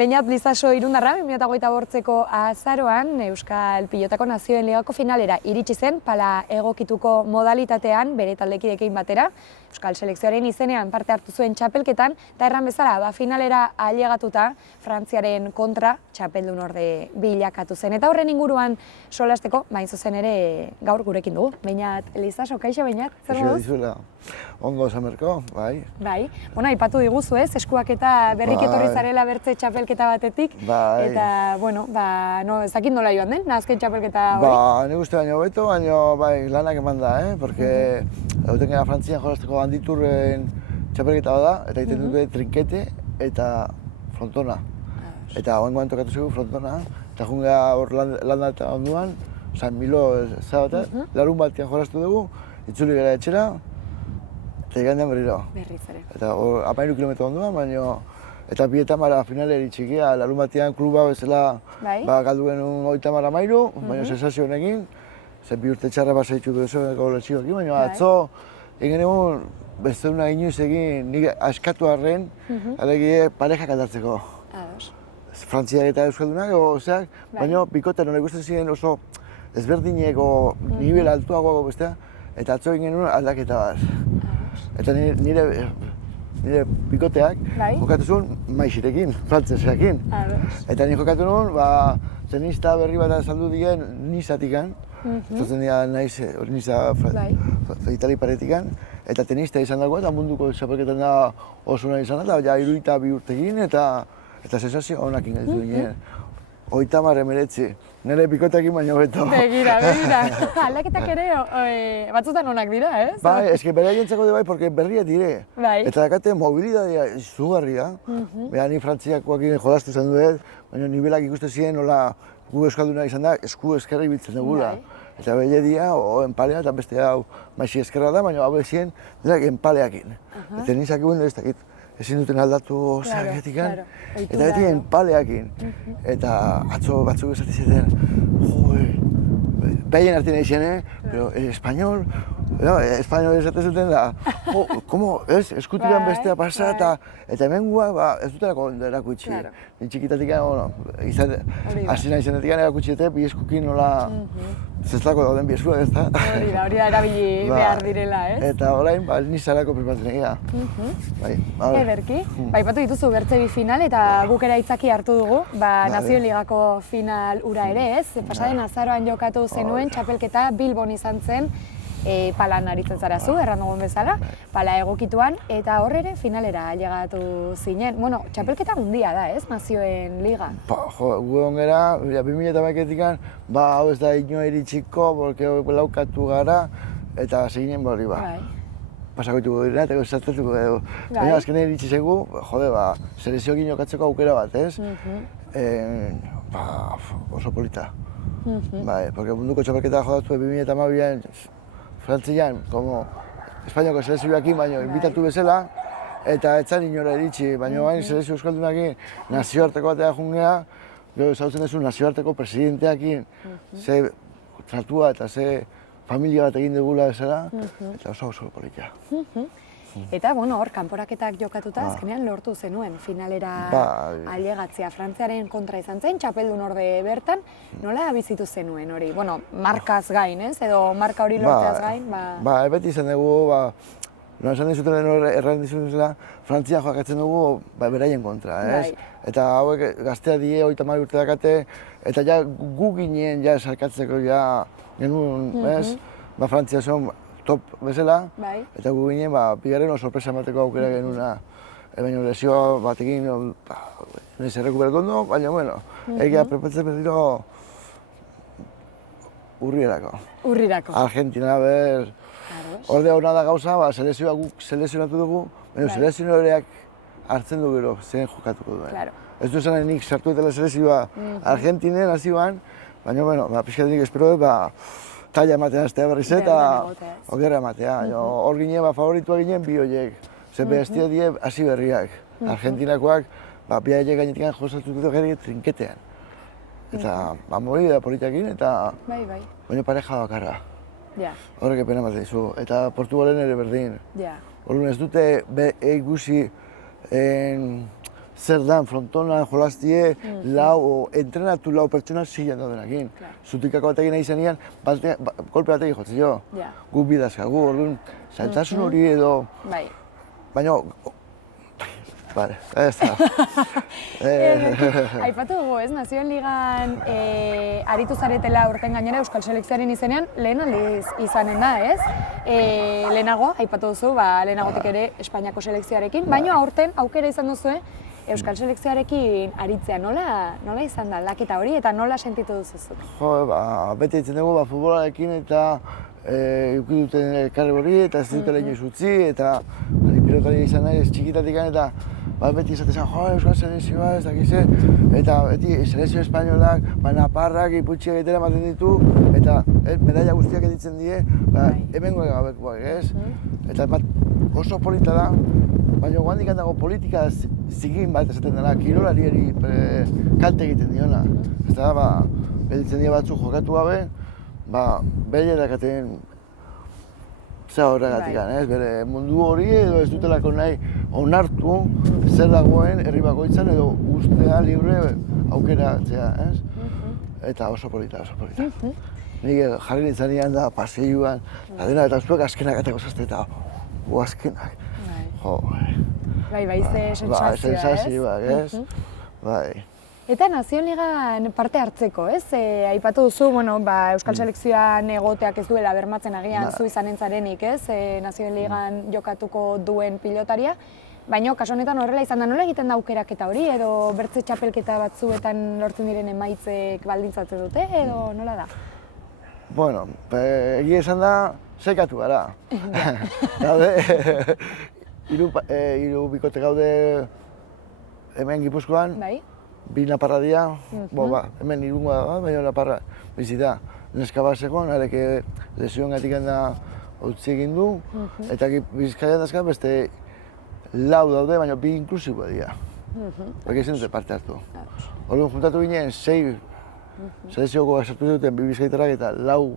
Beñat Lizaso irundarra, 2025ko azaroan Euskal Pilotako Nazioen Ligako finalera iritsi zen, pala egokituko modalitatean bere taldekideekin batera. Euskal selekzioaren izenean parte hartu zuen txapelketan, eta erran bezala, finalera ailegatuta Frantziaren kontra txapeldunorde bilakatu zen. Eta horren inguruan solasteko, bain zuzen ere gaur gurekin dugu. Beñat Lizaso, kaixo Beñat, zer moduz? Dizuela, ondo esamerko, bai. Bai, aipatu diguzu ez, eskuak eta berrik etorri zarela bertze txapelketa batetik. Bai. Eta, ez dakit nola joan den, azken txapelketa hori? Nik uste baino beto, baino lanak eman da, porque euten gara Frantzian jolasteko handiturren txapelketa da, eta egiten dute trinkete eta frontona. Eta oengoan tokatu zegu frontona, eta jungea hor landa eta onduan, Milo zabata, larun batean jolastu dugu, itzuli gara etxera, eta igandean berriro. Berriz ere. Eta 13 kilometro onduan, baino, eta bi etamara finaleri txikia, larun batean kluba bezala galdu genuen 30-13, baina sensazio honekin, zen bi urte txarra basaitxu du ezo lezioekin, baina atzo egin egun besteuna inoiz egin nik askatu arren, alegie parejak aldatzeko. Frantziak eta Euskaldunak, baina bikote nola ikusten ziren oso ezberdineko nivel altuagoago bestea, eta atzo egin genuen aldaketa bat. Eta nire bikoteak jokatu zuen maixirekin, frantzesekin. Eta nire jokatu nuen, tenista berri bat azaldu digen Nizatikan, etortzen dira naiz hori Niza Itali paretikan, eta tenista izan dago eta munduko txapelketan da oso nahi izan da, ja 72 urtekin eta sensazio honakin gaitu ginen. 30-19, nire bikoteakin baino beto. Begira, aldaketak ere batzutan onak dira, ez? Bai, eske bere jentzako de bai, porque berriak dire. Eta dakate mobilidadea izugarria. Beha, ni frantziakoakin jolastu zen duet, baina nibelak ikusten ziren nola gu euskalduna izan da, esku eskerra ibiltzen dugula. Eta belle dia, enpalea, eta beste hau maixi eskerra da, baina hau bezien, enpaleakin. Eta nizak egin ez dakit. Ezin duten aldatu zagetikan, eta beti enpaleakin. Eta atzo batzuk esaten zuten, behien artien egin, pero español esaten zuten da, eskutikan bestea pasa, eta hemen guak ez dutelako erakutsi. Txikitatik hasi nahi zenetik erakutsi eta bi eskukin nola zestlako dauden bi eskuak ez da. Hori da erabili behar direla, ez? Eta orain nizarako preparatzen egia. Ederki, aipatu dituzu bertze bi final eta guk ere aitzaki hartu dugu, Nazioen Ligako final ura ere, ez? Pasaden azaroan jokatu zenuen txapelketa Bilbon izan zen, palan aritzen zara zu, erran dugun bezala, pala egokituan, eta hor ere finalera ailegatu zinen. Bueno, txapelketa hundia da, ez, Nazioen Liga? Gu ongera, 2008-etik, hau ez da ino iritsiko, porque laukatu gara, eta seginen hori pasakoituko dira, eta zaztetuko dugu. Baina azkenean iritsi zegu, selezioekin jokatzeko aukera bat, ez? Oso polita. Porque munduko txapelketa jodatu 2012an, Frantzian, como Espainiako selezioakin baino inbitatu bezala, eta etzan inora iritsi, baina bain selezio euskaldunakin nazioarteko batea jungea, gero zautzen duzu nazioarteko presidenteakin, ze tratua eta ze familia bat egin dugula bezala, eta oso polita. Eta, hor, kanporaketak jokatuta, azkenean lortu zenuen finalera ailegatzea. Frantziaren kontra izan zen, txapeldunorde bertan, nola bizitu zenuen hori? Markaz gain, ez? Edo marka hori lortzeaz gain? Beti izan dugu, nola esan dizuten erran dizutela, Frantzia joakatzen dugu beraien kontra, ez? Eta hauek gaztea die, 30 urte dakate, eta ja gu ginen sarkatzeko genuen, ez? Frantzia zon top bezala, eta gu ginen bigarren sorpresa emateko aukera genuna. Baina lesioa batekin nahiz errekuperatu ondo, baina, egia prepatzen berriro urrirako. Argentina, orde hona da gauza, selezioa guk selezionatu dugu, baina selezionoreak hartzen du gero, zen jokatuko duen. Ez du esan nik sartu eta selezioa Argentinen hasi ban, baina, pixkatik espero talla ematen aztea berriz eta ogerra ematea. Hor ginen, favoritua ginen bi horiek. Zer bestia die hasi berriak. Argentinakoak, bi horiek gainetik josatu dut gero trinketean. Eta mori da politakin eta baina pareja bakarra. Horrek epena ematen dizu. Eta Portugalen ere berdin. Horren ez dute ikusi zer dan, frontonan, jolaztie, entrenatu lau pertsona zilean daudenakin. Zutikako batekin nahi zenean, kolpe batekin jotzen jo. Guk bidazkagu, orduan, zailtasun hori edo... Baina... Bale, ez da. Aipatu dugu, ez? Nazioen Ligan aritu zaretela urten gainera Euskal Selekzioaren izenean lehen aldiz izanen da, ez? Lehenago, aipatu duzu, lehenagotik ere Espainiako selekzioarekin, baina aurten aukera izan duzue Euskal Selekzioarekin aritzea. Nola izan da aldaketa hori eta nola sentitu duzuzuk? Jo, bete ditzen dugu futbolarekin eta eduki duten elkarri hori eta ez dutela inoiz utzi eta pilotari izan nahi ez txikitatik eta beti izaten zen, jo, Euskal Selekzioa, ez dakize, eta beti selekzio espainolak, naparrak, iputxiak egitera ematen ditu, eta medaila guztiak editzen die, hemengoak gabekoak, ez? Eta oso polita da, baina guandik handago politika zigin bat esaten dela, kirolari kalte egiten diona. Ez da, editzen die batzuk jokatu gabe, bere dakaten zera horregatik, bere mundu hori edo ez dutelako nahi onartu zer dagoen herri bakoitzan edo ustea libre aukera hartzea, ez? Eta oso polita, oso polita. Nik jarri nintzanean da paseioan, eta dena eta zuek azkenak atako zazte eta azkenak. Bai, ze sensazioa, ez? Sensazioak, ez? Bai. Eta Nazioen Ligan parte hartzeko, ez? Aipatu duzu, Euskal Selekzioan egoteak ez duela bermatzen agian zu izanen zarenik, ez? Nazioen Ligan jokatuko duen pilotaria. Baina, kasu honetan horrela izan da, nola egiten da aukeraketa hori, edo bertze txapelketa batzuetan lortzen diren emaitzek baldintzatzen dute, edo nola da? Bueno, egia esan da, sekatu gara. Gaude, hiru bikote gaude hemen Gipuzkoan. Bi naparra dira, hemen irungoa da, baina naparra bizi da. Neska bat zegoen, areke lesioengatik da utzi egin du, eta Bizkaian dazka beste lau daude, baina bi inklusiboa dira. Horrek ezin dute parte hartu. Orduan juntatu ginen, 6 selekzioko sartu duten bi bizkaitarrak eta lau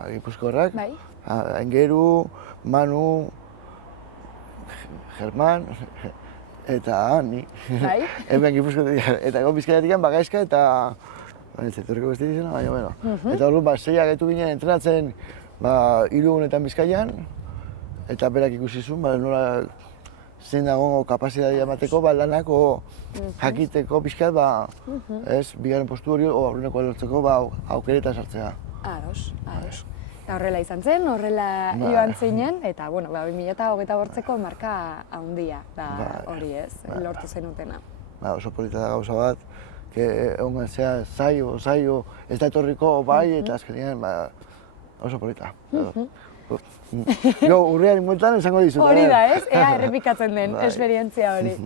Gipuzkoarrak. Aingeru, Manu, Germán, eta ni. Hemen Gipuzkoatik, eta egon Bizkaiatik Bagaizka eta... ez etorriko beste izena, baina bueno. Eta orduan, 6 gaitu ginen entrenatzen Irugunetan Bizkaian, eta berak ikusi zuen, nola zein dago kapazitatea emateko, lanako jakiteko pixkat, bigarren postu hori, aurreneko lortzeko aukeretan sartzea. Ados. Eta horrela izan zen, horrela joan zinen, eta 2028ko marka handia da hori ez, lortu zenutena. Oso polita da gauza bat, egon zea zaio, ez da etorriko bai, eta azkenean oso polita. Urriaren bueltan esango dizut. Hori da ez, ea errepikatzen den esperientzia hori.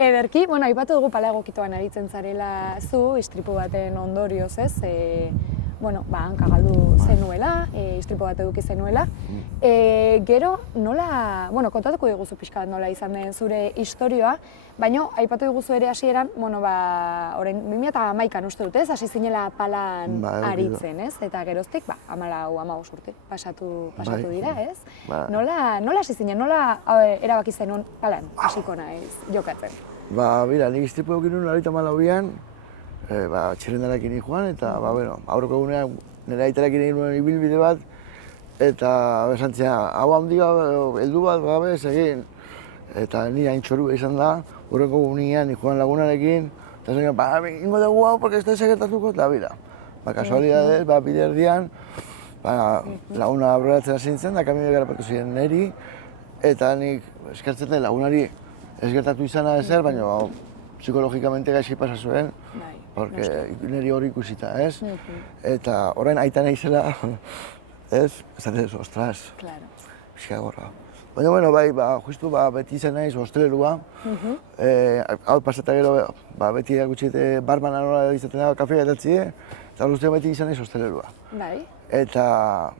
Ederki, aipatu dugu pala egokituan aritzen zarela zu, istripu baten ondorioz ez, hanka galdu zenuela, istripu bat eduki zenuela. Gero, nola, kontatuko diguzu pixka bat nola izan den zure istorioa, baina aipatu diguzu ere hasieran, orain 2011an uste dut ez, hasi zinela palan aritzen ez, eta geroztik, 14-15 urte pasatu dira ez. Nola hasi zinen, nola erabaki zenun palan hasiko naiz jokatzen? Nik istripu eduki nuen 2012an, txirrendarakin joan, eta aurreko egunean nire aitarakin egin nuen ibilbide bat, eta esantzea, hau handia, heldu bat gabe ez egin. Eta nire hain txorua izan da, aurreko egunean joan lagunarekin, eta esan ingo dugu hau, porque ez da esagertatuko, eta bera. Kasualidadez, bide erdian, laguna aurreratzen hasi nintzen, da kamioa garapatu ziren niri, eta nik eskertzen den lagunari ez gertatu izana ezer, baina psikologikamente gaizki pasa zuen, porque niri hori ikusita, ez? Eta orain aita naizela, ez? Esaten ez, ostras, pixka gorra. Baina, justu beti izan naiz hostelelua, hau pasata gero beti erakutsi barmana nola izaten da kafea etatzie, eta guztiak beti izan naiz hostelelua. Eta,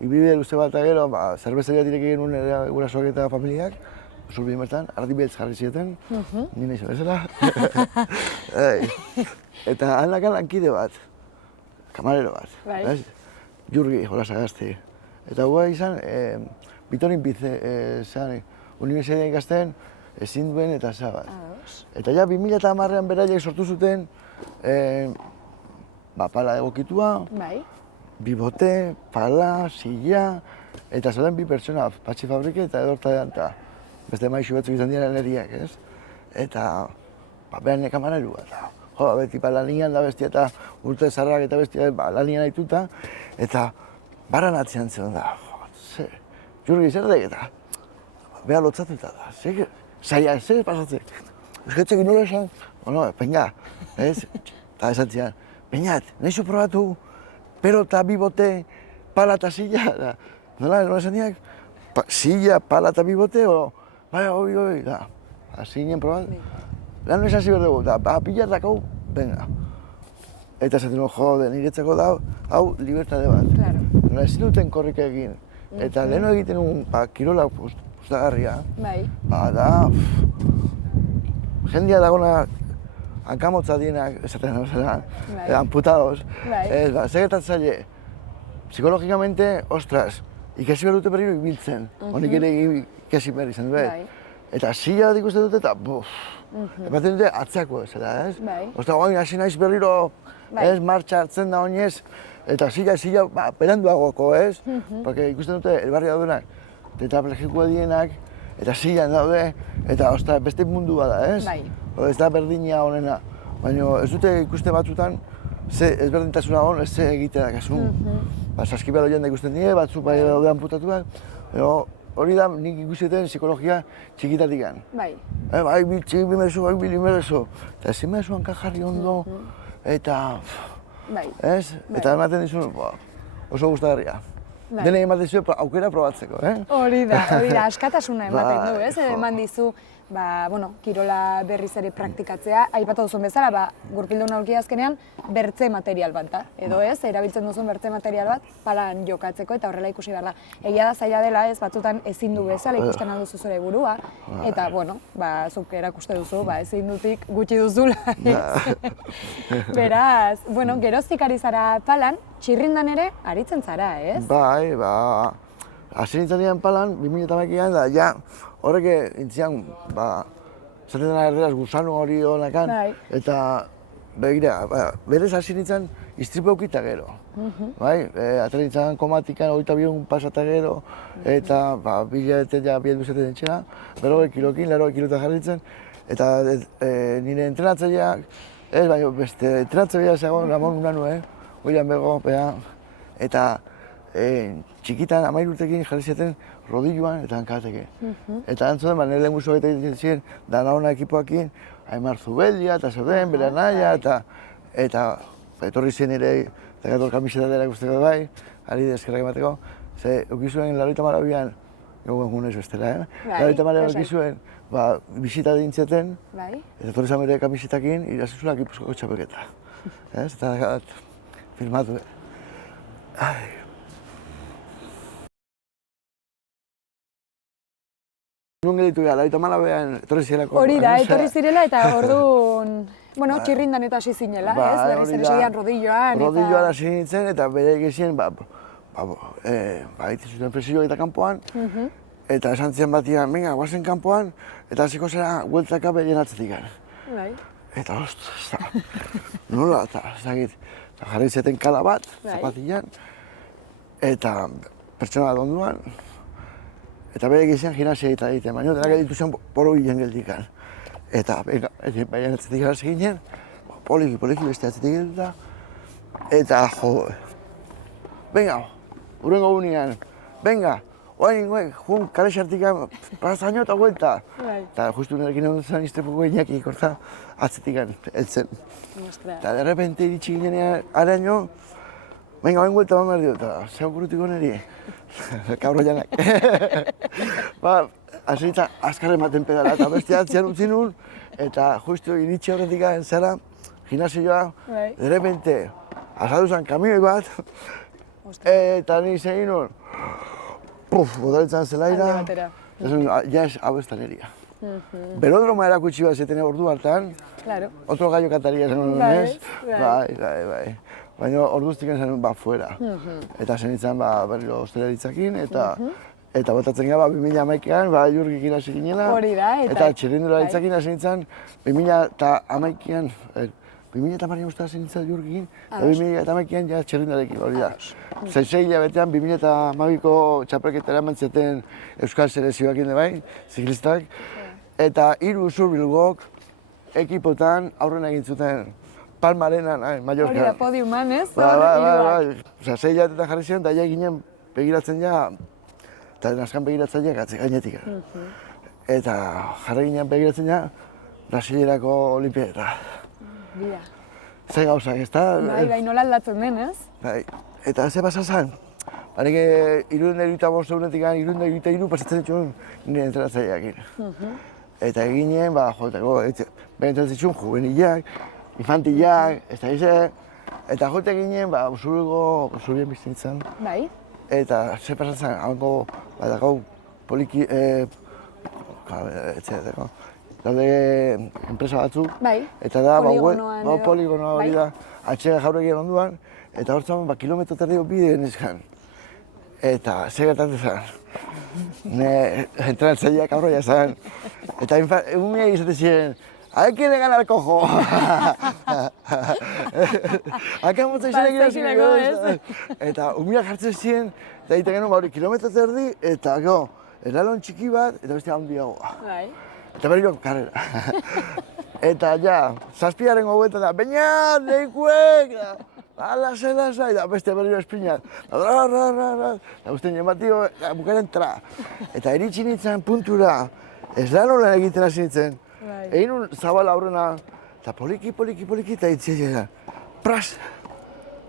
ibilbide luze bat gero, zerbezeria direki genuen gurasoak eta familiak, Zurbin bertan, ardi beltz jarri zieten, nina izan bezala. Eta handakan lankide bat, kamarero bat, Jurgi Jolasagasti. Eta hua izan, Bitonin bize, Unibertsitatean ikasten, ezin duen eta zabat. Eta ja 2010an beraiek sortu zuten pala egokitua, bibote, pala, silla, eta zaten bi pertsona, Patxi Fabrike eta Edortadean, eta beste maixu batzuk izan dira neriak, ez? Eta behar nekamareru bat, beti lanian da bestia eta urte zarrak eta bestia lanian aituta, eta baran atzean zen da, Jurgi zer da eta behar lotzatuta da, zaila, zer pasatzen? Eusketxekin nola esan, penga, ez? Eta esan zian, peinat, nahizu probatu, pelota, bibote, pala eta silla, nola esan diak, silla, pala eta bibote, bai, da, hasi ginen probatu. Lan ez hasi behar dugu, pilatak hau, venga. Eta esaten nuen, jode, niretzako da, hau libertade bat. Nola ezin duten korrika egin. Eta leheno egiten nuen, kirola pustagarria, da, jendia dagona hankamotza dienak, esaten amputados, segertatzaile, psikologikamente, ostras, ikasi behar dute berriro ibiltzen, honik ere ikasi behar izan dut. Eta silla bat ikusten dute eta, ematen dute atzeako ez, ez? Osta, oain hasi naiz berriro, ez, martxa hartzen da oinez, eta silla, beranduagoko, ez? Porque ikusten dute, elbarri daudenak, tetraplegikoa dienak, eta sillan daude, eta osta, beste mundu bada, ez? Ez da berdina honena, baina ez dute ikusten batzutan, ze ezberdintasuna hon, ez ze egitea dakazu. Saskibalo jende ikusten dira, batzuk bai daude amputatuak, hori da nik ikusteten psikologia txikitatikan. Bai, bimezu, bai, bilimezu. Eta ezin mezuan kajarri ondo, eta... ez? Eta ematen dizun, oso gustagarria. Dene ematen dizu aukera probatzeko, Hori da, askatasuna ematen du, ez? Eman dizu, kirola berriz ere praktikatzea, aipatu duzun bezala, gurpildun aurki azkenean, bertze material bat da, edo ez? Erabiltzen duzun bertze material bat, palan jokatzeko eta horrela ikusi behar da. Egia da zaila dela ez, batzutan ezin du bezala ikusten alduzu zure burua, eta, zuk erakuste duzu, ezin dutik gutxi duzula, Beraz, geroztik ari zara palan, txirrindan ere aritzen zara, ez? Bai, hasi nintzen dian palan, 2008an, da, ja, horrek intzian, zaten dena erderaz gusano hori honakan, eta begira, berez hasi nintzen istripu eukita gero. Atera nintzen komatikan 22 pasata gero, eta bilete ja bieldu zaten entxera, 40 kilokin, 40 kilota jarritzen, eta nire entrenatzaileak, ez baina beste entrenatzailea zegoen Ramon Unanu, Oian bego, eta txikitan 13 urtekin jarri zeten rodilloan eta hankateke. Eta antzuten, nire lehen guztu egiten ziren Dana Ona ekipoakin, Aimar Zubeldia eta zeuden, bere anaia, eta etorri zen ere, eta gator kamiseta dela ikusteko bai, ari eskerrak emateko, ze eukizuen 82an, gauen gunez bestela, 82an eukizuen, bisita dintzeten, eta etorri zan bere kamisetakin, irazizula Gipuzkoako txapelketa. Eta filmatu. Nun geditu gara, 82an etorri zirelako. Hori da, etorri zirela eta orduan, txirrindan eta hasi zinela, ez? Berriz ere segian rodilloan eta... Rodilloan hasi nintzen eta bere egizien, egiten zuten presioa eta kanpoan, eta esan zian batian, venga, guazen kanpoan, eta hasiko zera, hueltzaka behien atzetik gara. Eta nola, eta ez dakit, jarri zeten kala bat, zapatilan, eta pertsona bat onduan, eta bere egizien gimnasia egiten, baina denak editu zen poro bilen geldikan. Eta baina atzetik gara zeginen, poliki beste atzetik gelduta, eta venga, urrengo gunean, venga, jun kare xartikan, pasaino eta huelta. Eta justu nerekin egon zen iztepuko iñaki ikorta atzetikan heltzen. Eta de repente iritsi ginean araño, venga, oen huelta ban behar dio, eta zeu kurutiko niri, kabro janak. Hasi nintzen azkar ematen pedala, eta beste atzean utzi nun, eta justu iritsi horretik zara, gimnasioa, de repente, azaldu zen kamioi bat, eta ni zegin nun, bodaletzen zelaira, ja ez hau ez da neria. Belodroma erakutsi bat zeten ordu hartan, otro gallo kataria zen hori nez, bai. Baina orduztik zen fuera. Eta zen nintzen berriro ostelaritzakin, Eta botatzen gara, 2011an, Jurgikin hasi ginela. Hori da, eta txirrindula ditzakin hasi nintzen, 2011an, 2010 uste hasi nintzen Jurgikin, eta 2011an ja txirrindularekin hori da. Zei hilabetean, 2012ko txapelketara eman zeten Euskal Selekzioak inde bai, ziklistak, eta 3 Usurbilgok ekipotan aurrena egin zuten Palmarenan, Mallorca. Hori da podiuman, ez? Bai. Osea, 6 hilabetetan jarri ziren, eta ja ginen begiratzen ja, eta naskan begiratzaileak gainetik. Eta jarri ginen begiratzen ja, Brasilerako Olimpiadeta. Bia. Ze gauzak, ez da? Bai, nola aldatzen den, ez? Bai, eta ze pasa zen? Baina 325 egunetik 323 pasatzen dituen nire entrenatzaileakin. Eta eginen, joteko, behintzen zituen juvenilak, infantilak, ez da ize, eta jote ginen, Usurbilgo biztintzen. Bai. Eta ze pasatzen, hango, badakau, poliki, daude enpresa batzuk, eta da, poligonoa hori da, atxega jauregien onduan, eta hortzen, kilometro terdio bide genizkan. Eta ze gertatzen zen, entrenatzaileak aurroia zen, eta umea izaten ziren, hay que le ganar cojo. Acabamos de ir eta umea jartzen ziren, eta egiten genuen kilometro terdi, eta gero, eralon txiki bat, eta beste handiagoa. Eta berriro karrera. Eta ja, 7 goguetan da, baina, neikuek! Lasai, eta beste berriro esprinat. Eta uste nien batio, bukaren tra. Eta iritsi nintzen puntura, ez da nola egiten hasi nintzen. Egin un zabala aurrena, eta poliki, eta itzia pras!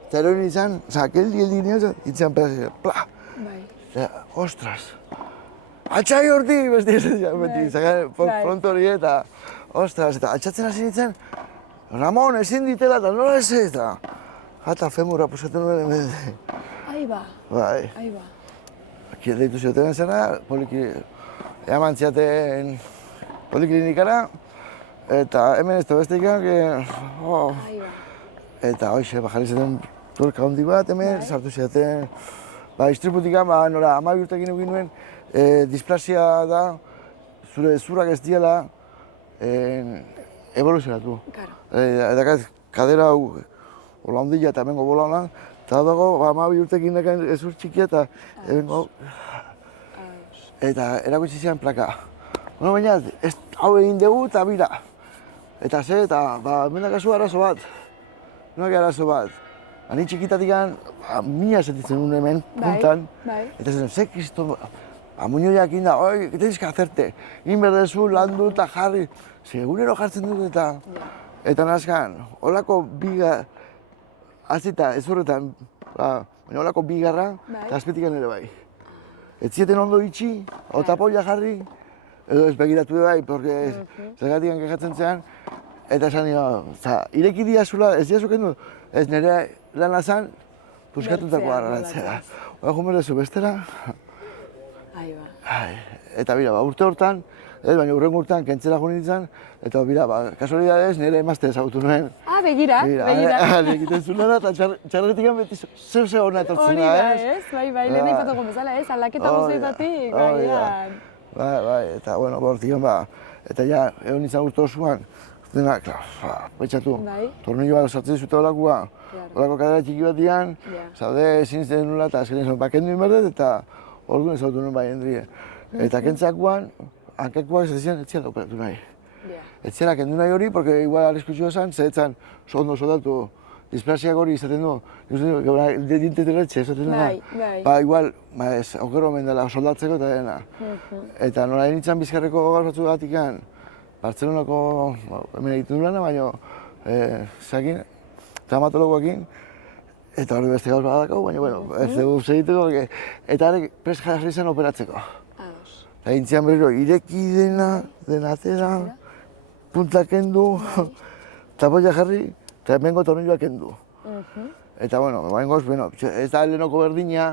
Eta ero nintzen, geldi nintzen, itzen pras, pla! Eta, ostras! Atxai horti, besti izan, pronto hori eta, ostras, eta altxatzen hasi nintzen, Ramon, ezin ditela eta nola ez ez da. Eta femurra pusatzen nuen hemen. Aiba. Bai. Aiba. Aki deitu zioten zena, eman ziaten poliklinikara, eta hemen ez da beste ikan, eta hoxe, jarri zaten turka handi bat hemen, sartu ziaten, istriputikan, nora, 12 urtekin egin nuen, displasia da, zure zurak ez diela evoluzionatu. Eta kadera hau, hola ondila eta hemengo bola honan, eta dago, 12 urtekin nekan ezur txikia eta hemengo eta erakutsi zian plaka. Baina, hau egin dugu eta bira. Eta ze, eta hemendak azu arazo bat. Hemendak arazo bat. Ni txikitatik mina sentitzen nuen hemen, puntan. Eta zen, ze kriston, muñoiak inda, oi, tienes que hacerte. Inberdezu, landu eta jarri. Segunero jartzen dut eta nazkan, holako biga, azita, ez horretan, baina holako bigarra, eta azpetikan ere bai. Ez zieten ondo itxi, otapoia jarri, edo ez begiratu bai, porque zergatik kejatzen zean, eta esan dira, ireki diazula, ez diazuk endu, ez nire lana zan, puskatutako arratzea. Oa jumerezu bestera. Eta bira, urte hortan, baina urrengo urtean kentzera jo nintzen, eta bira, kasualidadez nire emazte ezagutu nuen. Begira. Egiten zunera, eta txarretik beti zeu hona etortzen da, ez? Bai, lehen aipatuko bezala, ez? Aldaketa guztietatik, gaian. Bai, eta, bueno, bortikan, eta ja, egon nintzen urte osoan, dena, betxatu, tornillo bat sartzen zute holakoa, holako kadera txiki bat dian, zaude ezin zen nula, eta azkenean zon, kendu inberdet, eta orduan ezagutu nuen bai hendrie. Eta kentzakoan, hankekoak ez zian, ez zian operatu nahi. Ez zian kendu nahi hori, porque igual arriskutxua zen, zehetzan ondo soldatu displasiak hori izaten du, dinteteretxe esaten dena. Igual, okero omen dela soldatzeko eta dena. Eta nola nintzen Bizkarreko gauz batzuk gatikan, Bartzelonako hemen egiten du lana, baina zeakin, traumatologoakin, eta hori beste gauz badakau, baina, ez dugu segituko, eta hori prest jarri zen operatzeko. Eta gintzian berriro, ireki dena atera, puntak kendu, tapoia jarri, eta hemengo tornilloak kendu. Eta, behingoz, ez da lehenoko berdina,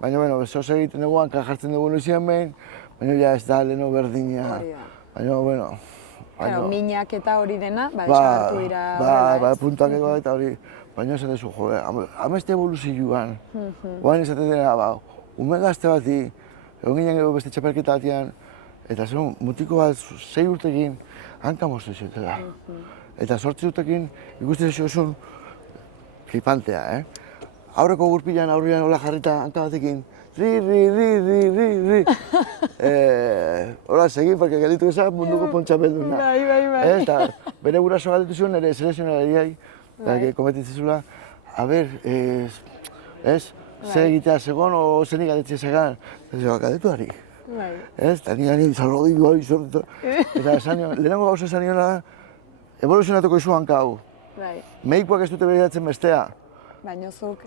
baina, zoz egiten dugu, hanka jartzen dugu noizian behin, baina ez da leheno berdina. Baina, minak eta hori dena, txartu dira. Puntak eta hori, baina esaten zu, ameste evoluzioan, guain esaten dena, ume gazte bati, egon ginen gero beste txapelketa batean, eta zen mutiko bat 6 urtekin hanka moztu ziotela. Eta 8 urtekin ikusten zizun flipantea, Aurreko gurpilan aurrean hola jarrita hanka batekin, ri. Hola, segin, porque galitu ezak munduko pontxapelduna. Bai. Eta bere guraso galdetu zuen, ere selekzionalariai, kompetitzezula, a ber, ze egitea segon, o zenik galdetzea segan. Eta galdetuari. Eta nire salodi goi zortu. Eta lehenengo gauza esan niona da, evoluzionatuko izu hanka hau. Medikoak ez dute behiratzen bestea. Baina zuk,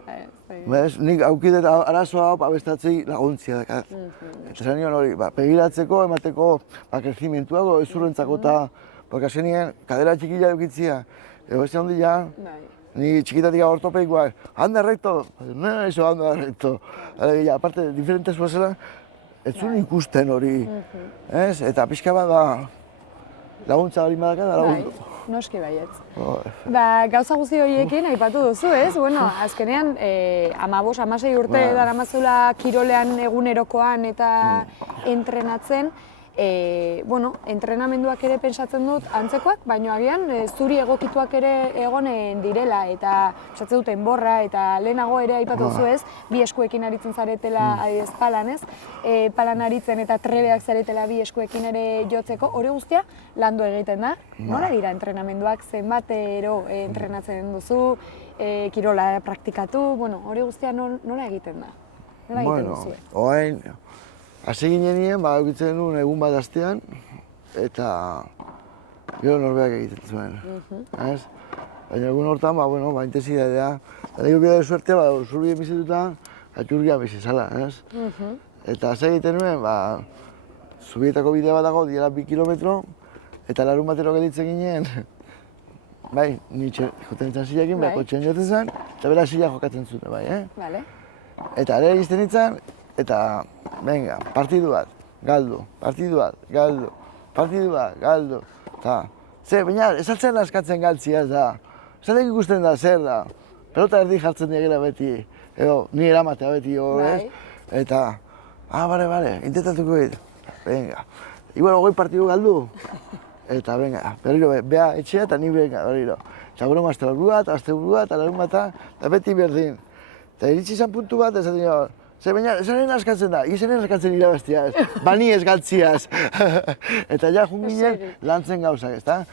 Nik aukidet arazoa hau abestatzei laguntzia dakat. Eta esan nion hori, begiratzeko, emateko krecimentuago, ezurrentzako eta azkenien kadera txikila eukitzia. Ego ez handia, ni txikitatik ortopeikoak, anda recto, no, eso anda recto. Aparte, diferente zuazela, ez zuen ikusten hori. Eta pixka bat laguntza hori madaka da lagundu. Noski baietz. Gauza guzti horiekin aipatu duzu, ez? Bueno, azkenean 15-16 urte daramazula kirolean egunerokoan eta entrenatzen. Entrenamenduak ere pentsatzen dut antzekoak, baina agian zuri egokituak ere egonen direla eta pentsatzen dut enborra eta lehenago ere aipatu duzu, ez? Bi eskuekin aritzen zaretela adibidez palan, ez? Palan aritzen eta trebeak zaretela bi eskuekin ere jotzeko, hori guztia landu egiten da. Nola dira entrenamenduak, zenbatero entrenatzen duzu, kirola praktikatu, hori guztia nola egiten da? Nola egiten duzu? Hasi ginen egitzen nuen egun bat astean, eta gero norbeak egiten zuen. Baina egun hortan, intensitatea. Eta nik bide suertea, zurbien bizituta, atxurgia bizizala. Eta hasi egiten nuen, zubietako bidea bat dago, diela 2 kilometro, eta larun batero gelditzen ginen, ni joten nintzen zilekin, kotxean joten zen, eta bera zilea jokatzen zuten, Eta ere egizten nintzen, eta, venga, partidu bat, galdu, partidu bat, galdu, partidu bat, galdu. Baina, ez altzen askatzen galtzia ez da. Zatek ikusten da, zer da. Pelota erdi jartzen diagela beti, ni eramatea beti horrez. Eta, bare, intentatuko dit. Venga, igual 20 partidu galdu. Eta, venga, berriro, bea etxea eta ni venga, berriro. Eta gero mazte hor bat, azte bat, alarun bat, eta beti berdin. Eta iritsi izan puntu bat, ez da baina, zaren askatzen da, izenen askatzen irabaztiaz, bani ez galtziaz. Eta ja junginen lantzen gauzak, ezta?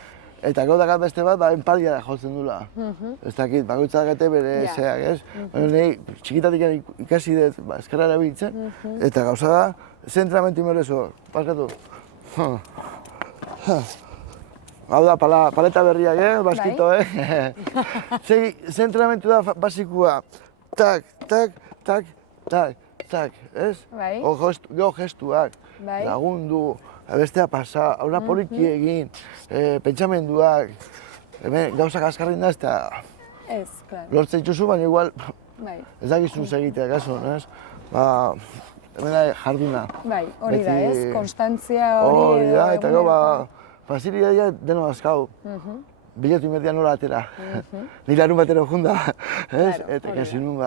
Eta gau dakat beste bat, enpadia jotzen dula. Ez dakit, bakoitza dakate bere zeak, ez? Baina nahi, txikitatik ikasi dut eskerra erabiltzen, eta gauza da, zentramentu inmerrezo, paskatu. Hau da, paleta berriak, baskito, Zentramentu da basikua, tak, ez? Gero gestuak, lagundu, bestea pasa, aurra poliki egin, pentsamenduak, gauzak azkarrin da, ez da lortzen txuzu, baina igual ez dakizu segitea, kaso, ez? Hemen da jarduna. Hori da, ez? Konstantzia hori... Hori da, eta gero, facilitatea deno azkau. Bilatu inberdian nola atera. Ni larun batera junda, ez? Eta kasi nun,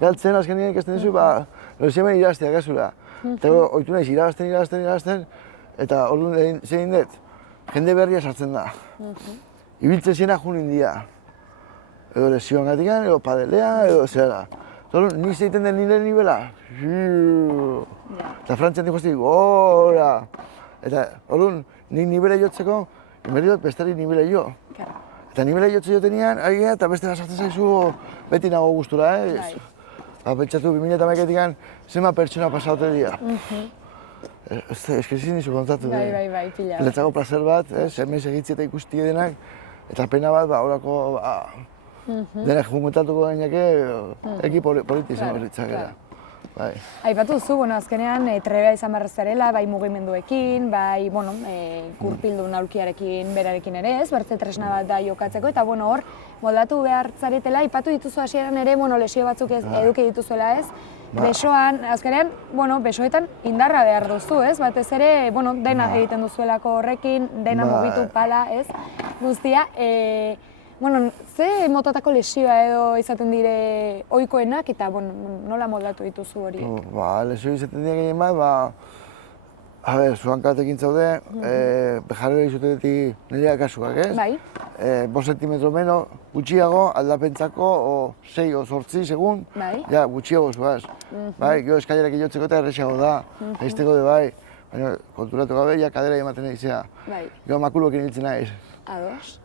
galtzen azkenien ikasten dizu, loreziemen iraztea, kasura. Eta oitu nahiz, irabazten, eta orduan zein dut, jende berria sartzen da. Ibiltzen ziena junin dia. Edo lesioan gatikan, edo padelea, edo zera. Ni zeiten den nire nivela, eta frantzian dikoaztik, gora. Eta orduan, nik nivela jotzeko, inberdit bestari nivela jo. Eta nivela jotze jotenean, eta beste sartzen zaizu beti nago gustura, ez? Pentsatu, 2011-etik zenbat pertsona pasaute dira. Ez que ezin dizu kontatu. Bai, pila. Letzako placer bat, hemen segitzi eta ikusti denak, eta pena bat, horako denak jumentatuko gainake, eki politi izan berritzakera. Aipatu duzu, azkenean trebea izan behar zarela, bai mugimenduekin, bai gurpildun aulkiarekin berarekin ere ez, bertze tresna bat da jokatzeko, eta hor, moldatu behar zaretela, aipatu dituzu hasieran ere, lesio batzuk eduki dituzuela ez, besoan, azkenean, besoetan indarra behar duzu ez, batez ere, dena egiten duzuelako horrekin, dena mugitu pala ez, guztia, Bueno, ze motatako lesioa edo izaten dire ohikoenak eta nola moldatu dituzu horiek? Lesio izaten dira gehien bat, zuhankatekin zaude, jarrera izutetik nirea kasuak, ez? Bai. 5 zentimetro meno, gutxiago, aldapentzako, 6 o 8 segun, ja, gutxiago zuaz. Bai, gero eskailerak iotzeko eta erresago da, haizteko de bai, baina konturatu gabe, ja, kadera ematen egizea. Gero makuluekin hiltzen naiz. Ados.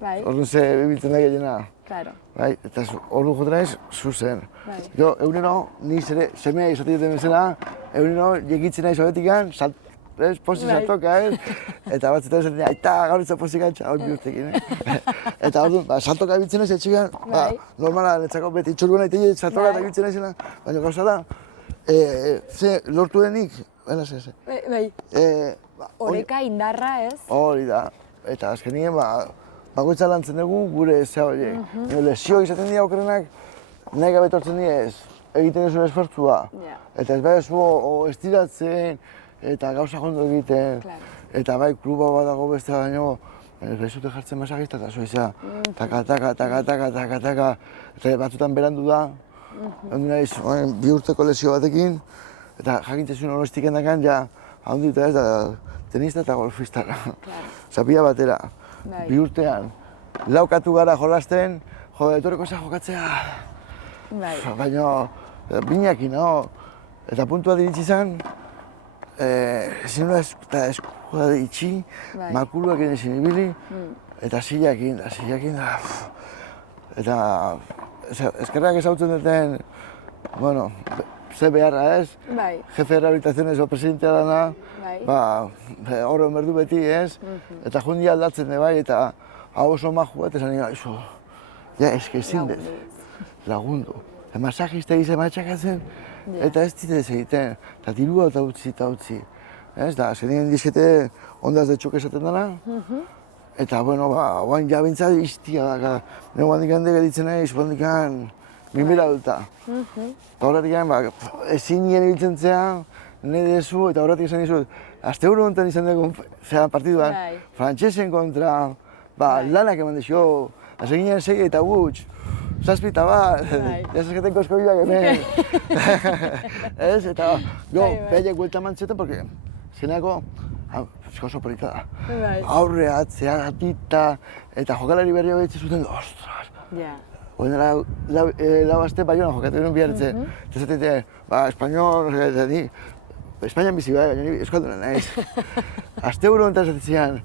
Bai, orduan ze bibiltzen da gehiena. Claro. Bai, eta orduan joten naiz, zuzen. Gero, egunero, niz ere, semea izatik duten bezala, egunero, jekitzen naiz hobetikan, pozik saltoka, eta batzetan esaten, aita, gaur ez da pozik antxa, hori bihurtekin, Eta orduan, saltoka biltzen naiz etxean, normala, netzako beti txurgo nahi teie, saltoka eta biltzen naizena, baina gauza da, ze lortu denik, Bai. Oreka, indarra, ez? Hori da, eta azkenien, bakoitza lantzen dugu gure zea horiek. Lesio izaten dira okerrenak, nahi gabe etortzen dira ez, egiten duzun esfortzua. Eta ez bai zu estiratzen, eta gauza jondo egiten. Eta bai, kluba bat dago beste baino, ez zute jartzen masagista eta zoizea. Taka, taka, taka, taka, taka, taka. Eta batzutan berandu da. Ondu nahiz, 2 urteko lesio batekin, eta jakintzezun honestik endakan, ja, haundi eta ez da, tenista eta golfista. Zapia batera. 2 urtean, laukatu gara jolasten, etorreko za jokatzea. Baina, binakin, eta puntua diritsi zen, ezin nuen eskua ditxi, makuluak ezin ibili, eta zilakin, eta eskerrak ezautzen duten, bueno, ze beharra ez, jefe de rehabilitaciones o presidentea dana, oro berdu beti ez, eta jundi aldatzen de bai, eta hau oso maju bat esan nire, ja, eske ezin dut, lagundu. Masajista izan matxakatzen, eta ez ditez egiten, eta dirua eta utzi. Ez da, zenien dizkete ondaz de txok esaten dana, eta, bueno, oain jabintza iztia daka. Nego handik hande geditzen nahiz, handik minbera dulta. Eta horretik ezin nien ibiltzen zean, nire dezu, eta horretik esan dizut, azte euro honetan izan dugu partiduan, frantsesen kontra, lanak eman dizio, azegin ginen segi eta gutx, zazpita bat, jasasketen koskobilak hemen. Ez, eta behaiek buelta mantzeten, porque zenako, oso polita da. Aurre atzea, gatita, eta jokalari berri hori zuten, ostras. Oen lau aste Baionan jokatzen nuen bihartzen. Eta zaten, Espainiol, Espainian bizi bai, baina euskalduna naiz. Azte euro honetan zaten zian,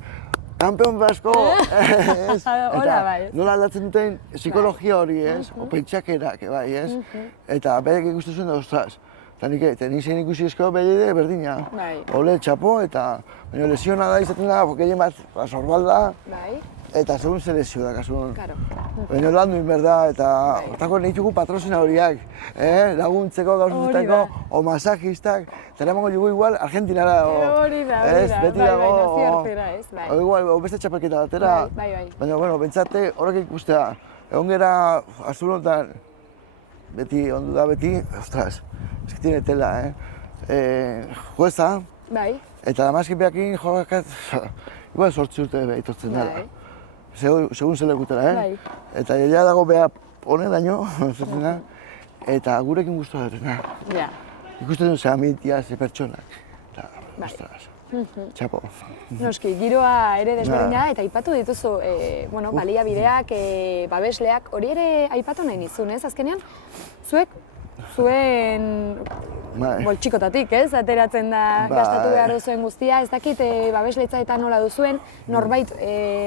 Kampeon Basko, eta nola aldatzen duten psikologia hori ez, o pentsakerak bai ez, eta berek ikusten zuen da, ostras, eta nik zein ikusi ezko behide berdina. Ole, txapo, eta lesiona da izaten da, gehien bat sorbalda, eta segun ze lesio da, kasun. Baina landu inber da, eta hortako nahi ditugu patrozina horiak, laguntzeko, gauzatzeko, o masajistak, eta eramango dugu igual Argentinara, hori da, nazioartera ez, bai. O igual, beste txapelketa batera, baina, bueno, bentsate horrek ikustea. Egon gera, azul honetan, beti, ondu da beti, ostras, ezkitien etela, jueza, eta damazkipeakin jokakat, igual 8 urte behitortzen dela. Segun zelekutera, Eta ja dago beha honen daño, eta gurekin guztua dutena. Ikusten duen ze amitia, ze pertsonak. Eta, ostras, txapo. Noski, giroa ere desberdina eta aipatu dituzu, baliabideak, babesleak, hori ere aipatu nahi nizun, ez? Azkenean, zuen boltsikotatik, ez? Ateratzen da gastatu behar duzuen guztia. Ez dakit babesletza eta nola duzuen, norbait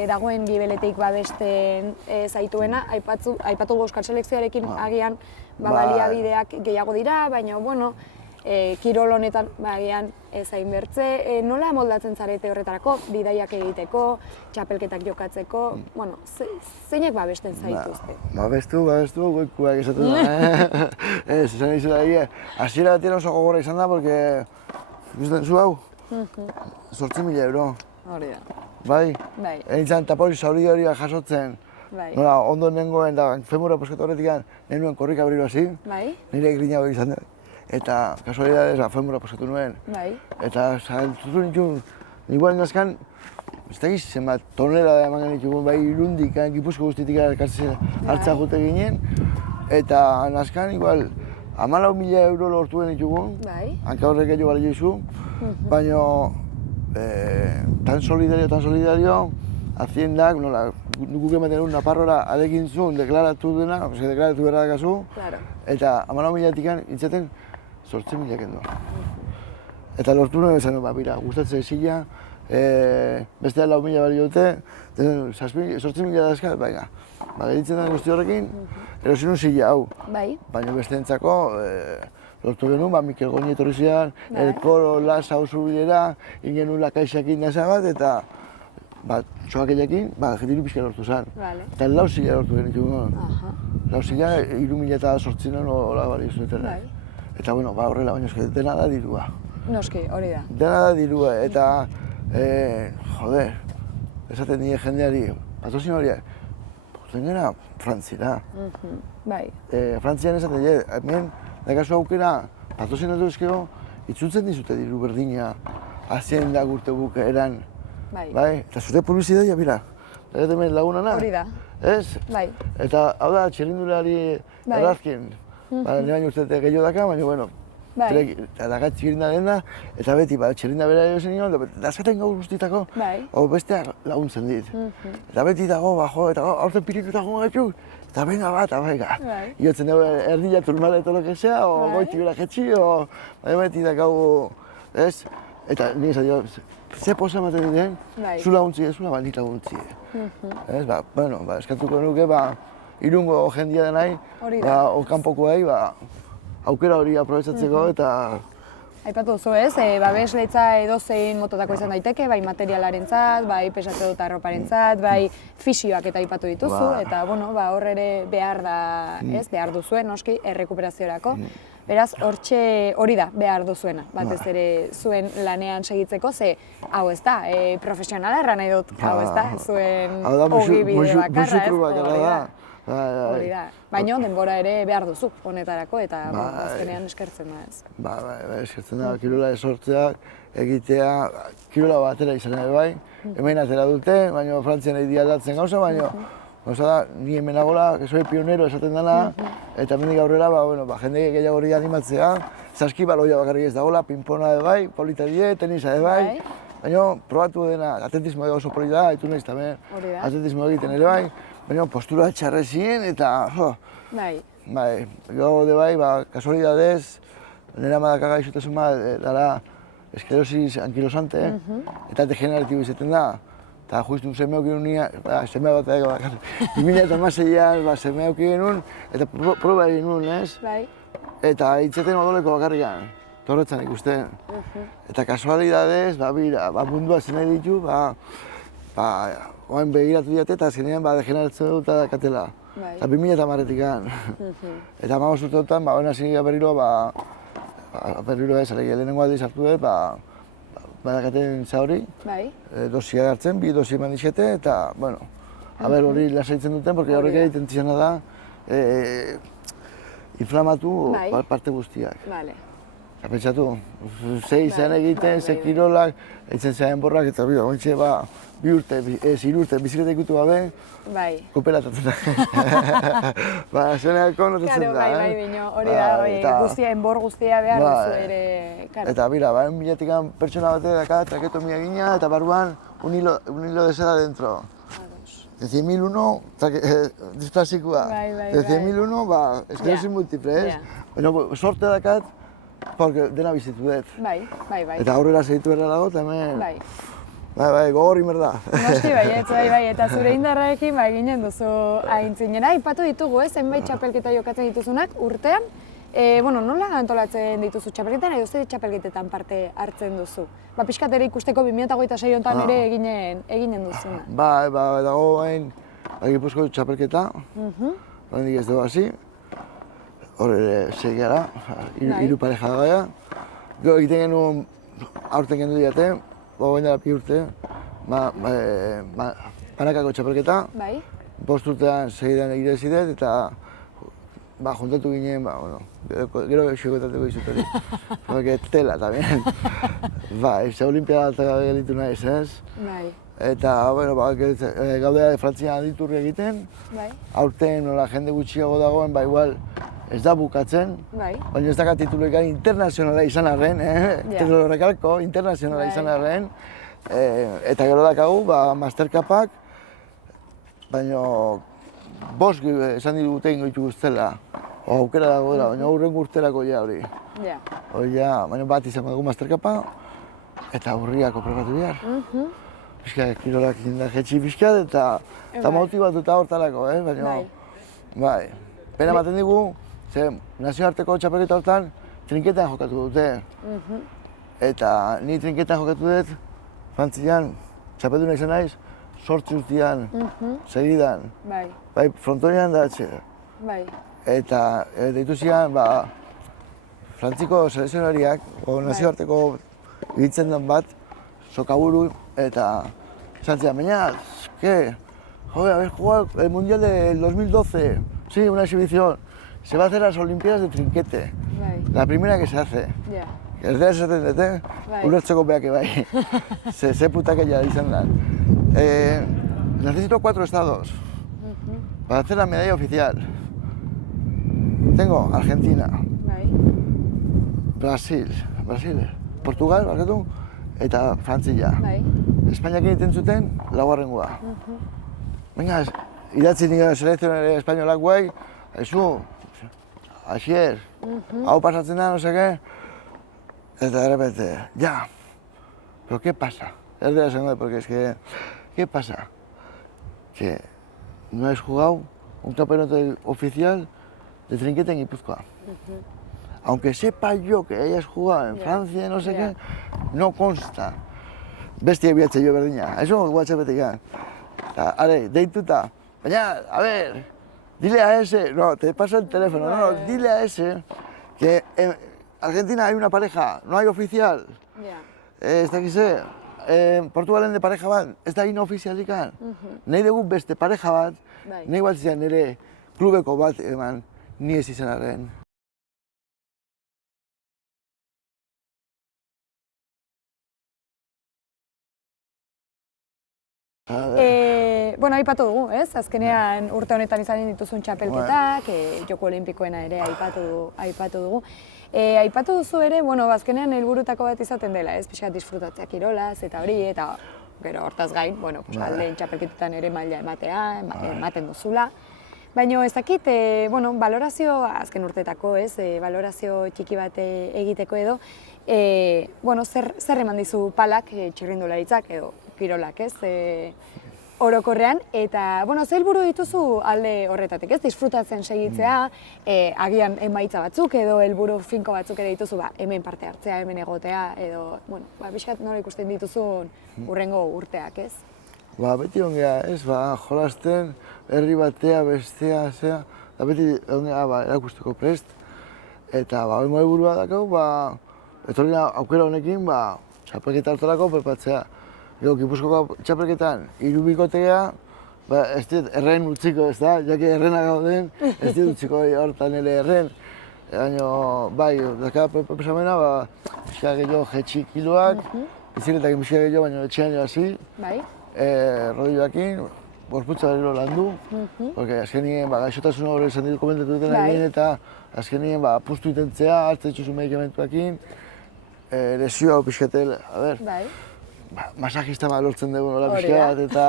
dagoen gibeletik babesten zaituena, aipatu Euskal Selekzioarekin agian baliabideak gehiago dira, baina, bueno, kirol honetan agian ez hain bertze. Nola moldatzen zarete horretarako, bidaiak egiteko, txapelketak jokatzeko, bueno, zeinek babesten zaituzte? Babestu, goikuak esatu da, Ez, esan izu da egia. Hasiera batien oso gogorra izan da, porque, ikusten zu hau? 8.000 euro. Hori da. Bai? Egin tapori zauri hori jasotzen. Nola, ondo nengoen da, femura poskatu horretik nenuen korrika abriru hasi. Nire grina hori izan da. Eta kasualidadez femura poskatu nuen. Eta zaltutu nituen, igual nazkan, ez dakiz zenbat tonela da eman genitugun, bai Irundik, Gipuzko guztitik hartza jute ginen, eta nazkan igual 14.000 euro lortu genitugun, hanka horrek gehiago balio izu, baina tan solidario, Haciendak, guk ematen duen Naparrora adekin zuen, deklaratu dena, deklaratu berra dakazu, eta 14.000-tikan intzaten 8.000 kendu. Eta lortu nahi bezan, bira, gustatzen zila, beste 4.000 balio dute, 8.000 dazka, baina, geritzen den guzti horrekin, erosin zila hau. Baina beste entzako, lortu genuen, Mikel Goni etorri zidan, El Koro, Lasa, Usurbilera, ingenuen Lakaixakin nasa bat, eta txoakeiakin, diru pixka lortu zen. Eta lau zila lortu genituen. Lau zila, 3.800 hola balio zuten. Eta horrela baina dena da dirua. Noski, hori da. Dena da dirua, eta joder, esaten nire jendeari, patrozin horiak, gara Frantzira. Frantzian esaten nire, hemen, dakazu aukera, patrozinatu ezkero, itzultzen dizute diru berdina, Hazienda gurte bukaeran. Eta zute publizitatea, bira, eta hemen lagunana. Hori da. Ez? Eta hau da, txerrindulari errazkin. Nire baino uste gehiago daka, baina, bueno, dakat txerinda dena, eta beti, txerinda bera edo zen nion, dazkaten gaur guztitako, besteak laguntzen dit. Eta beti dago, eta aurten pirikutako gaitu, eta benga bat, abaiga. Iotzen dugu erdila turmala eto lokesea, o goiti bera jetxi, o beti dakagu, ez? Eta nire zailo, ze posa ematen duten, zu laguntzi ez, zula nik laguntzi. Eskatuko nuke, Irungo jendia denai, kanpokoei, aukera hori aprobetsatzeko eta... Aipatu duzu ez, babesleitza edozein mototako izan daiteke, bai materialarentzat, bai pesatze dut arroparentzat, bai fisioak eta aipatu dituzu, eta hor ere behar da, ez, behar duzuen, noski, errekuperaziorako. Beraz, hori da behar duzuena, batez ere zuen lanean segitzeko, ze hau ez da, profesionala erra nahi dut, hau ez da, zuen ogi bide bakarra, ez? Hori da, baina denbora ere behar duzu honetarako eta azkenean eskertzen da ez. Eskertzen da, kirola esortzeak, egitea, kirola batera izan ere bai, hemen atera dute, baina Frantzian egin aldatzen gauza, baina gauza da, ni hemen agola, soy pionero esaten dena, eta hemendik aurrera, jende gehiago hori animatzea, saskibaloia bakarrik ez dagoela, pinpona ere bai, polita die, tenisa ere bai, baina probatu dena, atletismoa oso polita da, haitu nahiz tamen, atletismoa egiten ere bai, baina postura txarrezien eta, gau de bai, kasualidadez, nire amadaka gaixotasun bat, dara esklerosis ankilosante, eta degeneratibo izaten da. Eta justu semeok genuen nien, semea bat ego bakar, 2006an semeok genuen, eta proba egin nuen, ez? Eta hitzaten odoleko bakarrian, torretzan ikusten. Eta kasualidadez, mundua zen nahi ditu, oain begiratu diate eta azkenean degeneratzen dut eta dakatela. Eta 2010-etik. Eta 15 urteotan, oain hasi berriro, lehenengo aldiz hartu dut, badakaten zauri, dosia hartzen, 2 dosi eman dixete, eta, hori lasaitzen duten, porque horrek egiten zizena da, inflamatu parte guztiak. Eta pentsatu, ze izan egiten, ze kirolak, eitzen zean borrak, eta ointxe, 2 urte, 3 urte, bizikleta ikutu gabe, kooperatatzen da. Zeneako notatzen da. Hori da, guztia, enbor guztia behar duzu ere. Eta bira, milatik pertsona bate daka, traketomia gina, eta barruan un hilo de seda dentro. De 100.001, displazikoa. De 100.001, esklerosis múltiple, ez? Baina, sorte dakat, porque dena bizitu dut. Eta aurrera segitu berra dago, eta hemen... Gogorri merda. Noski eta zure indarraekin ginen duzu aintzinen. Aipatu ditugu, zenbait txapelketa jokatzen dituzunak urtean. Nola antolatzen dituzu txapelketan, edo ze txapelketetan parte hartzen duzu? Pixkat ere ikusteko 2026 honetan ere eginen duzuna. Dago hain Gipuzko txapelketa, handik ez dugu hasi. Hor ere segiara, 3 pareja da gaia. Gero egiten genuen aurten gendu diate, baina dela 2 urte, banakako txapelketa, 5 urtean segidan egirezi dut, eta juntatu ginen, gero xokotatuko izut hori, porque tela, también. Ze olimpiada gelitu nahiz, ez? Eta, bueno, gaudea Frantzian aditurri egiten. Aurten nola jende gutxiago dagoen, igual ez da bukatzen. Baina ez daka titulurik internazionala izan arren, titulu horrekalko, internazionala izan arren. Eta gero dakagu, masterkapak, baina 5 esan digute ingo ditu guztela. Aukera dagoela, baina aurrengo urterako ja hori. Hori ja, baina bat izango dugu masterkapa, eta aurriako probatu behar. Piskat, kirolak jetxi piskat, eta motibatuta hortarako, baina, bai. Pena ematen digu, ze nazioarteko txapelketa hortan trinketan jokatu dute. Eta ni trinketan jokatu dut, Frantzian, txapelduna izan naiz, 8 urtean, segidan. Bai, frontoian da atxe. Eta deitu zian, Frantziko selekzionariak, nazioarteko ibiltzen den bat, sokaburu, eta esan zian, baina, joder, habéis jugado el Mundial del 2012, sí, una exhibición. Se va a hacer las Olimpiadas de trinquete, la primera que se hace. Ez da esaten dute, ulertzeko beak bai, ze putakella izan da. Necesito 4 estados para hacer la medalla oficial. Tengo Argentina, Brasil, Portugal, barkatu, eta Frantzia. Espainiak egiten zuten, laugarrengoa. Venga, idatzi nire selekzionari espainolak guai, haizu, Asier, hau pasatzen da, no sé qué. Eta de repente, ya, pero ¿qué pasa? Es de la segunda, porque es que, ¿qué pasa? Que no has jugado un campeonato oficial de trinquete en Guipúzcoa. Aunque sepa yo que hayas jugado en Francia, no sé qué, no consta. Bestia bihatze jo berdina, eso WhatsAppetik. Are, deituta, baina, a ver, dile a ese, no, te paso el teléfono, no, dile a ese que en Argentina hay una pareja, no hay oficial. Ez dakize, Portugalen de pareja bat, ez da inofizialik. Nahi dugu beste pareja bat, nahi bat izan nire klubeko bat eman, ni ez izan arren. Bueno, aipatu dugu, ez? Azkenean urte honetan izan dituzun txapelketak, Joko Olimpikoena ere aipatu dugu. Aipatu duzu ere, azkenean helburutako bat izaten dela, ez? Pixkat disfrutatzea kirolaz eta hori, eta gero hortaz gain, aldeen txapelketetan ere maila ematen duzula. Baina ez dakit, balorazio, azken urteetako, ez? Balorazio txiki bat egiteko edo, zer eman dizu palak, txirrindularitzak edo kirolak, ez? Orokorrean, eta, ze helburu dituzu alde horretatik, ez? Disfrutatzen segitzea, agian emaitza batzuk edo helburu finko batzuk ere dituzu, hemen parte hartzea, hemen egotea, edo, pixkat nola ikusten dituzun hurrengo urteak, ez? Beti ongea, ez, jolasten, herri batea, bestea, zea, eta beti ongea erakusteko prest. Eta, oimo helburua dakau, etorri aukera honekin, txapelketa hartarako prepatzea. Gero, Gipuzkoako txapelketan, 3 bikotea, ez dit erren utziko, ez da, jake errenak gauden, ez dit utziko hortan ere erren. Baina, daka proposamena, pixka gehiago jetxi kiloak, bizikletak pixka gehiago, baina etxean jo hasi. Rodilloakin, gorputza berriro landu, porque azkenien gaixotasun hori esan ditu komentatu duten egin, eta azkenien apustu itentzea, hartzen txuzu medikamentuakin, lesioa pixkatel, masajista lortzen dugu nola pixkat, eta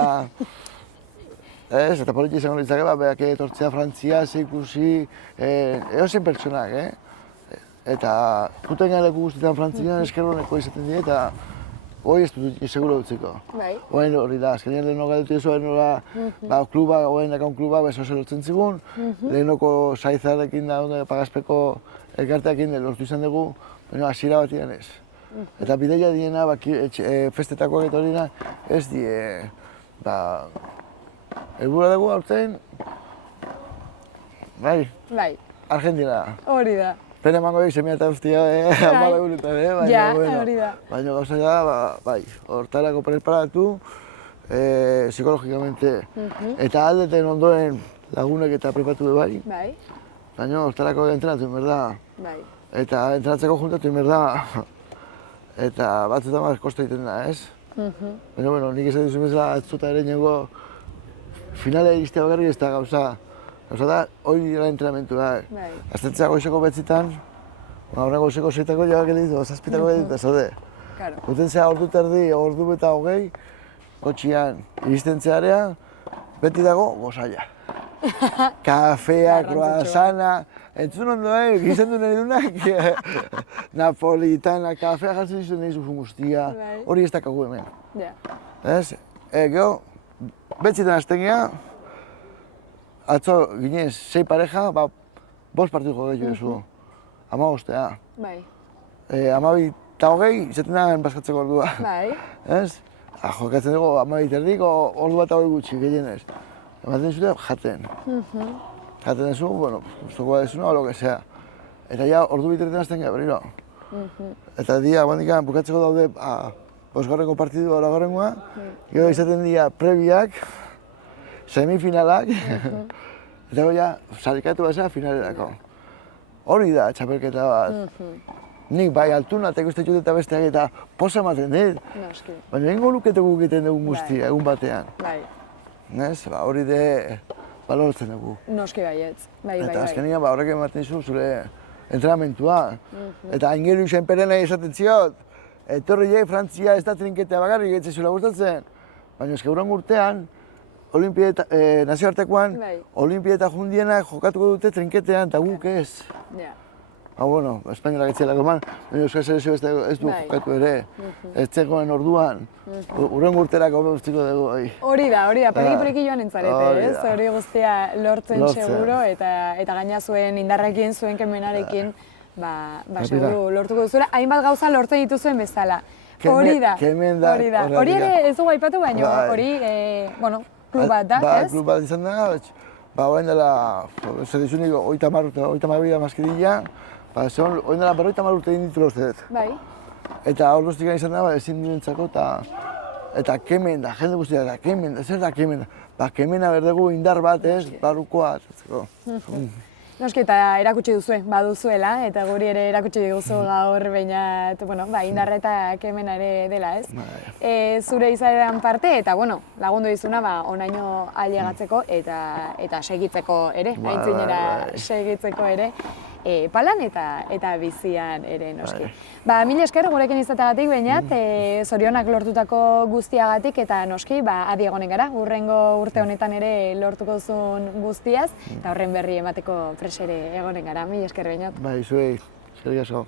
politi izango ditzake, beak etortzea Frantzia, ikusi, edozein pertsonak, eta putenean leku guztietan Frantzian eskerroneko izaten dira, eta hori ez dut seguro dutziko. Oain hori da, azkenean lehenoko galdetu duzu, nola kluba, oain dakon kluba, beso lortzen zigun, lehenoko saizarekin da, pagazpeko elkarteakin lortu izan dugu, baina hasiera batian ez. Eta bideia diena, festetakoak eta hori ez die, helburua dugu aurten, Argentina. Hori da. Pena emango egin semia eta guztia, amala egunetan, baina gauza da, hortarako preparatu, psikologikamente, eta aldeten ondoren lagunak eta prepatu bai, baina hortarako entrenatu inberda, eta entrenatzeko juntatu inberda, eta batzutan kosta egiten da, ez? Baina, bueno, nik esan dizu bezala, atzota ere nago finalea iristea bakarrik ez da gauza. Gauza da, hori dira entrenamentuak. Aztentzea goizeko betzitan, horren goizeko 6etako jabak editu, 7etako editu, zaude. Gutentzea ordu terdi, ordu beta hogei, kotxian iristentzearea, beti dago gozaia. Kafea, croissana, entzun ondo, gizan du nahi dunak, napolitana, kafea jartzen dizu nahi zuzen guztia, hori ez dakagu hemen. Ez? Gero, betzitan azten gea, atzo ginez 6 pareja, 5 partidu jodeitu duzu, 15. 12:20 izaten da enpaskatzeko ordua. Ez? Jokatzen dugu 12:30, ordu bat hori gutxi, gehienez. Ematen zute jaten. Jaten duzu, bueno, guztoko badezuna o lo que sea. Eta ja, ordu biterretan azten gara berriro. Eta dia, guandikan, bukatzeko daude, 5. partidu horregoa, gero izaten dira prebiak, semifinalak, eta gero ja, sarikatu bazea finalerako. Hori da, txapelketa bat. Nik bai altuna eta ikusten dut eta besteak eta posa ematen dit. Baina nengo luketeko egiten dugun guztia, egun batean. Hori de balortzen dugu. Noski baietz. Eta azkenean horrek ematen dizu zure entrenamentua. Eta aingeru izan perena esaten ziot, etorri jai Frantzia ez da trinketea bakarrik egitzen zula gustatzen. Baina eske hurrengo urtean, nazioartekoan, olimpieta jundienak jokatuko dute trinketean eta guk ez. Bueno, Espainiolak etzielako eman, baina Euskal Selekzio ez du jokatu ere, ez zegoen orduan, hurrengo urterako ustiko dugu. Hori da, poliki joan entzarete, ez? Hori guztia lortzen seguro eta gaina zuen indarrekin, zuen kemenarekin, seguru lortuko duzuela, hainbat gauza lortzen dituzuen bezala. Hori da, hori ere ez dugu aipatu baino, hori, klub bat da, ez? Klub bat izan da, orain dela, zer dizunik, 30 maskirilla, orain dela 50 urte egin ditu uste dut. Eta hor guztikan izan da, ezin duentzako eta kemen da, jende guztia da, kemen da, zer da kemen da? Kemena berdegu indar bat ez, barrukoa. Noski eta erakutsi duzue, baduzuela, eta guri ere erakutsi diguzu gaur bainat, indarra eta kemena ere dela, ez? Zure izaeran parte, eta lagundu dizuna onaino ailegatzeko eta segitzeko ere, aintzinera segitzeko ere, palan eta bizian ere noski. Mila esker gurekin izateagatik bainat, zorionak lortutako guztiagatik eta noski adi egonen gara, hurrengo urte honetan ere lortuko duzun guztiaz, eta horren berri emateko presere egonen gara, mila esker bainat. Zuei, eskerrik asko.